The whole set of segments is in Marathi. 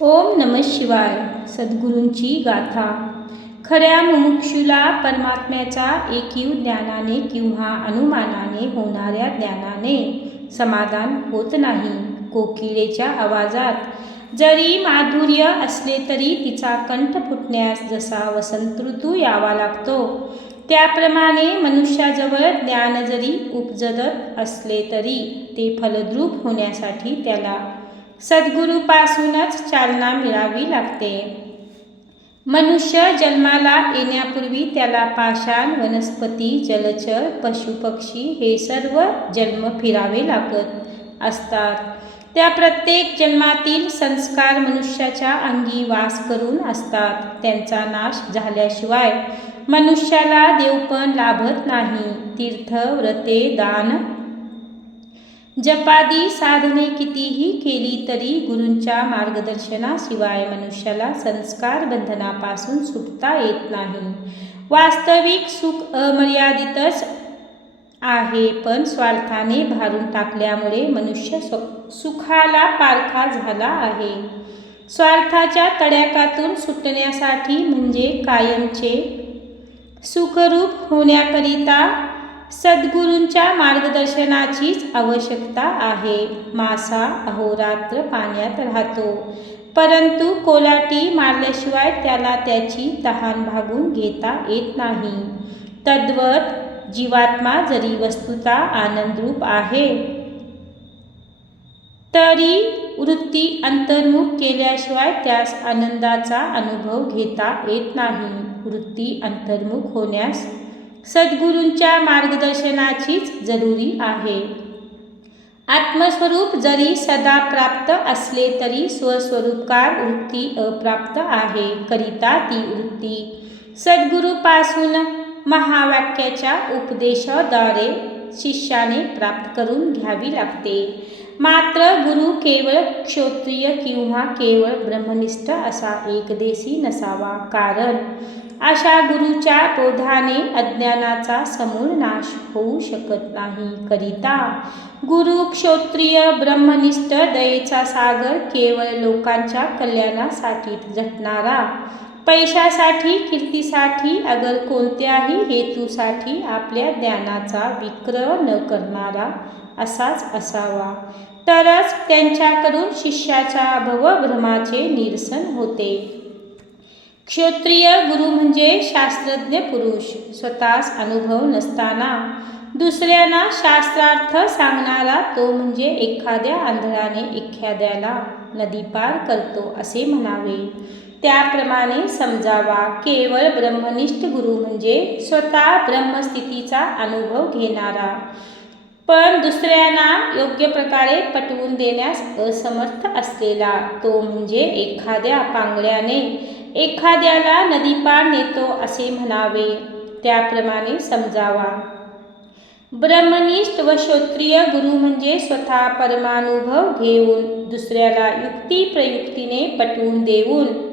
ओम नम शिवाय सद्गुरूंची गाथा. खऱ्या मुमुक्षूला परमात्म्याचा एकीव ज्ञानाने किंवा अनुमानाने होणाऱ्या ज्ञानाने समाधान होत नाही कोकिळेच्या आवाजात. जरी माधुर्य असले तरी तिचा कंठ फुटण्यास जसा वसंत ऋतू यावा लागतो त्याप्रमाणे मनुष्याजवळ ज्ञान जरी उपजत असले तरी ते फलद्रूप होण्यासाठी त्याला सद्गुरूपासूनच चालना मिळावी लागते. मनुष्य जन्माला येण्यापूर्वी त्याला पाषाण वनस्पती जलचर पशुपक्षी हे सर्व जन्म फिरावे लागत असतात. त्या प्रत्येक जन्मातील संस्कार मनुष्याच्या अंगी वास करून असतात. त्यांचा नाश झाल्याशिवाय मनुष्याला देवपण लाभत नाही. तीर्थ व्रते दान जपादी साधने कितीही केली तरी गुरूंच्या मार्गदर्शनाशिवाय मनुष्याला संस्कार बंधनापासून सुटता येत नाही. वास्तविक सुख अमर्यादितच आहे पण स्वार्थाने भारून टाकल्यामुळे मनुष्य सुखाला पारखा झाला आहे. स्वार्थाच्या तड्याकातून सुटण्यासाठी म्हणजे कायमचे सुखरूप होण्याकरिता सद्गुरूंच्या मार्गदर्शनाचीच आवश्यकता आहे. मासा अहोरात्र पाण्यात राहतो. परंतु कोलाटी मारल्याशिवाय त्याला त्याची तहान भागून घेता येत नाही. तद्वत जीवात्मा जरी वस्तुता आनंदरूप आहे तरी वृत्ती अंतर्मुख केल्याशिवाय त्यास आनंदाचा अनुभव घेता येत नाही. वृत्ती अंतर्मुख होण्यास सद्गुरूंच्या मार्गदर्शनाचीच जरुरी आहे. आत्मस्वरूप जरी सदा प्राप्त असले तरी स्वस्वरूपकार वृत्ती अप्राप्त आहे करिता ती वृत्ती. सद्गुरूपासून महावाक्याच्या उपदेशाद्वारे शिष्याने प्राप्त करून घ्यावी लागते. मात्र गुरु केवळ क्षोत्रिय किंवा केवळ ब्रह्मनिष्ठ असा एकदेशी नसावा. कारण अशा गुरुच्या बोधाने अज्ञानाचा समूळ नाश होऊ शकत नाही. करिता गुरु क्षोत्रिय ब्रह्मनिष्ठ दयेचा सागर केवळ लोकांच्या कल्याणासाठी झटणारा. पैशासाठी कीर्तीसाठी अगर कोणत्याही हेतूसाठी आपल्या ज्ञानाचा विक्रय न करणारा असाच असावा. तरच त्यांच्याकडून शिष्याच्या भवभ्रमाचे निरसन होते. क्षत्रिय गुरु म्हणजे शास्त्रज्ञ पुरुष स्वतःच अनुभव नसताना. दुसऱ्यांना शास्त्रार्थ सांगणारा तो म्हणजे एखाद्या आंधळाने एखाद्याला नदी पार करतो असे म्हणावे. त्याप्रमाणे समजावा केवळ ब्रह्मनिष्ठ गुरु म्हणजे स्वतः ब्रह्मस्थितीचा अनुभव घेणारा. पण दुसऱ्यांना योग्य प्रकारे पटवून देण्यास असमर्थ असलेला तो म्हणजे एखाद्या पांगड्याने एखाद्याला नदीपार नेतो असे म्हणावे. त्याप्रमाणे समजावा. ब्रह्मनिष्ठ व श्रोत्रिय गुरु म्हणजे स्वतः परमानुभव घेऊन दुसऱ्याला युक्ती प्रयुक्तीने पटवून देऊन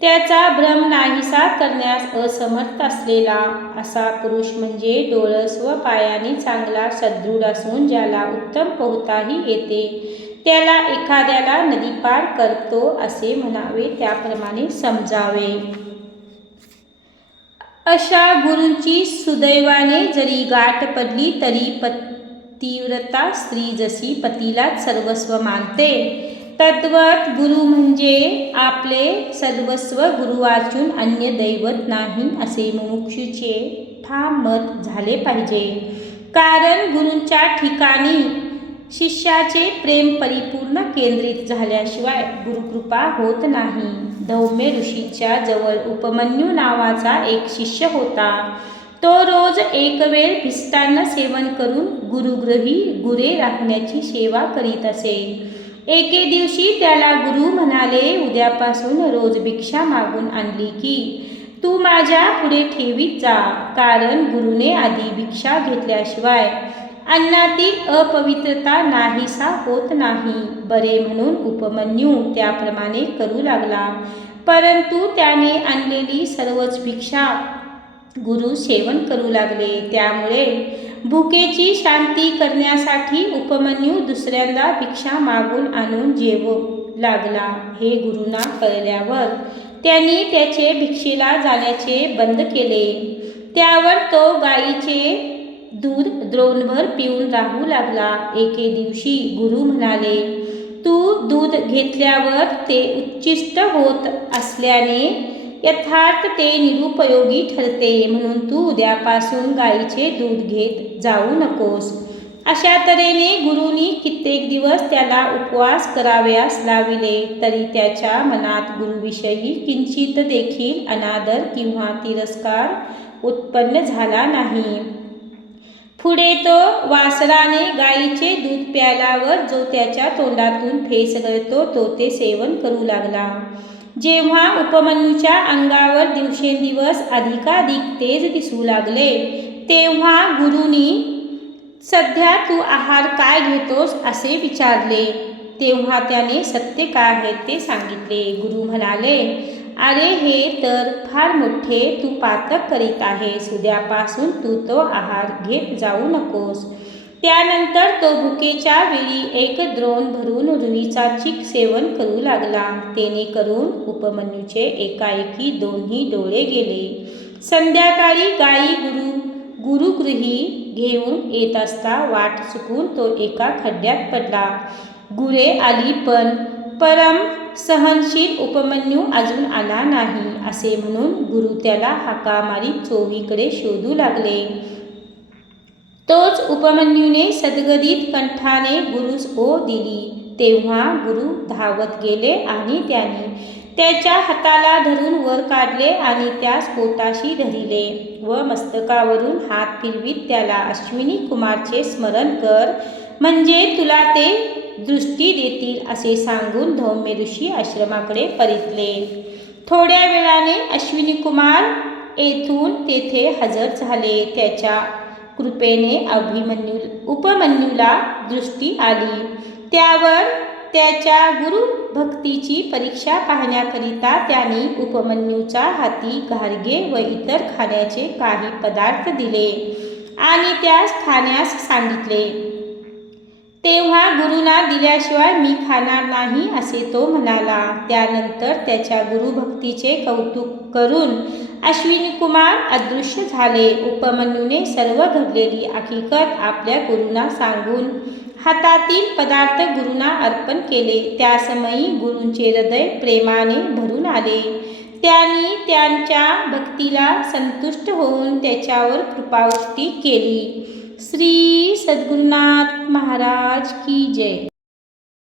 त्याचा भ्रम नाहीसा करण्यास असमर्थ असलेला असा पुरुष म्हणजे डोळस व पायाने चांगला सदृढ असून ज्याला उत्तम पोहताही येते त्याला एखाद्याला नदी पार करतो असे म्हणावे त्याप्रमाणे समजावे. अशा गुरूंची सुदैवाने जरी गाठ पडली तरी पतिव्रता स्त्री जशी पतीलाच सर्वस्व मानते तद्वत गुरु म्हणजे आपले सर्वस्व गुरु वाचून अन्य दैवत नाही असे मुमुक्षूचे ठाम मत झाले पाहिजे. कारण गुरूंच्या ठिकाणी शिष्याचे प्रेम परिपूर्ण केंद्रित झाल्याशिवाय गुरुकृपा होत नाही. धौम्य ऋषीच्या जवळ उपमन्यू नावाचा एक शिष्य होता. तो रोज एक वेळ भिस्तांना सेवन करून गुरुग्रही गुरे राखण्याची सेवा करीत असे. एके दिवशी त्याला गुरु म्हणाले उद्यापासून रोज भिक्षा मागून आणली की तू माझ्या पुढे ठेवीत जा कारण गुरुने आधी भिक्षा घेतल्याशिवाय अन्नातील अपवित्रता नाहीसा होत नाही. बरे म्हणून उपमन्यू त्याप्रमाणे करू लागला. परंतु त्याने आणलेली सर्वच भिक्षा गुरु सेवन करू लागले. त्यामुळे भुकेची शांती करण्यासाठी उपमन्यू दुसऱ्यांदा भिक्षा मागून आणून जेव लागला. हे गुरुना कळल्यावर त्यांनी त्याचे भिक्षेला जाण्याचे बंद केले. त्यावर तो गायीचे दूध द्रोणभर पिऊन राहू लागला. एके दिवशी गुरु म्हणाले तू दूध घेतल्यावर ते उच्चिष्ट होत असल्याने यथार्थ ते निरुपयोगी ठरते म्हणून तू उद्यापासून गायीचे दूध घेत जाऊ नकोस. अशा तऱ्हेने गुरुनी कित्येक दिवस त्याला उपवास कराव्यास लाविले तरी त्याच्या मनात गुरुविषयी किंचित देखील अनादर किंवा तिरस्कार उत्पन्न झाला नाही. पुढे तो वासराने गायीचे दूध प्यायल्यावर जो त्याच्या तोंडातून फेस गळतो तो ते सेवन करू लागला. जेव्हा उपमन्यूच्या अंगावर दिवसेंदिवस अधिकाधिक तेज दिसू लागले तेव्हा गुरुनी सध्या तू आहार काय घेतोस? असे विचारले. तेव्हा त्याने सत्य काय आहे ते सांगितले. गुरु म्हणाले अरे हे तर फार मोठे तू पातक करीत आहेस. उद्यापासून तू तो आहार घेत जाऊ नकोस. त्यानंतर तो भुकेच्या वेळी एक द्रोण भरून रुईचा चीक सेवन करू लागला. तेने करून उपमन्यूचे एकाएकी दोन्ही डोळे गेले. संध्याकाळी गायी गुरु गुरुगृही घेऊन येत असता वाट चुकून तो एका खड्ड्यात पडला. गुरे आली पण परम सहनशील उपमन्यू अजून आला नाही असे म्हणून गुरु त्याला हाकामारी चोवीकडे शोधू लागले. तोच उपमन्यूने सदगदित कंठाने गुरुस ओ दिली. तेव्हा गुरु धावत गेले आणि त्याने त्याच्या हाताला धरून वर काढले आणि त्यास पोटाशी धरिले व मस्तकावरून हात फिरवीत त्याला अश्विनी कुमारचे स्मरण कर. म्हणजे तुला ते दृष्टी देतील असे सांगून धौम्य ऋषी आश्रमाकडे परितले. थोड्या वेळाने अश्विनी कुमार येथून तेथे हजर झाले. त्याच्या कृपेने अभिमन्यू उपमन्यूला दृष्टी आली. त्यावर त्याच्या गुरुभक्तीची परीक्षा पाहण्याकरिता त्यांनी उपमन्यूच्या हाती घारगे व इतर खाण्याचे काही पदार्थ दिले आणि त्यास खाण्यास सांगितले तेव्हा गुरुना दिल्याशिवाय मी खाणार नाही असे तो म्हणाला. त्यानंतर त्याच्या गुरुभक्तीचे कौतुक करून अश्विनी कुमार अदृश्य झाले. उपमन्यूने सर्व घडलेली हकीकत आपल्या गुरुंना सांगून हातातील पदार्थ गुरुंना अर्पण केले. त्यासमयी गुरूंचे हृदय प्रेमाने भरून आले. त्यांनी त्यांच्या भक्तीला संतुष्ट होऊन त्याच्यावर कृपावृष्टी केली. श्री सद्गुरुनाथ महाराज की जय.